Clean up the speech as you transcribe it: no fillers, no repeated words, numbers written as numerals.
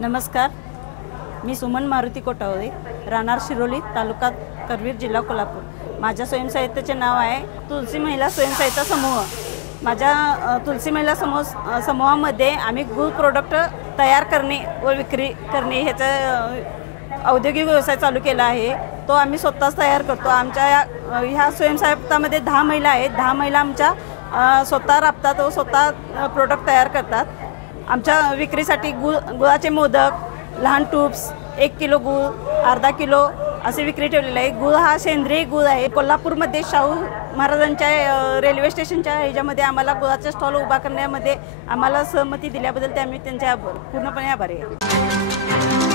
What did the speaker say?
नमस्कार, मी सुमन मारुती कोटावदे, राहणार शिरोली, तालुका करवीर, जिल्हा कोल्हापूर। माझ्या स्वयंसहाय्यतेचे नाव आहे तुलसी महिला स्वयंसहायता समूह। माझ्या तुलसी महिला समूहामध्ये आम्ही गूळ प्रोडक्ट तयार करणे व विक्री करणे ह्याचा औद्योगिक व्यवसाय चालू केला आहे। तो आम्ही स्वतःच तयार करतो। आमच्या ह्या स्वयंसहाय्यतामध्ये 10 महिला आहेत। 10 महिला आमच्या स्वतः राबतात व स्वतः प्रोडक्ट तयार करतात। आमच्या विक्रीसाठी गुळाचे मोदक, लहान टूब्स, 1 किलो गूळ, अर्धा किलो असे विक्री ठेवलेले आहे। गूळ हा सेंद्रिय गूळ आहे। कोल्हापूरमध्ये शाहू महाराजांच्या रेल्वे स्टेशनच्या ह्याच्यामध्ये आम्हाला गुळाचा स्टॉल उभा करण्यामध्ये आम्हाला सहमती दिल्याबद्दल ते आम्ही त्यांच्या पूर्णपणे आभारी आहे।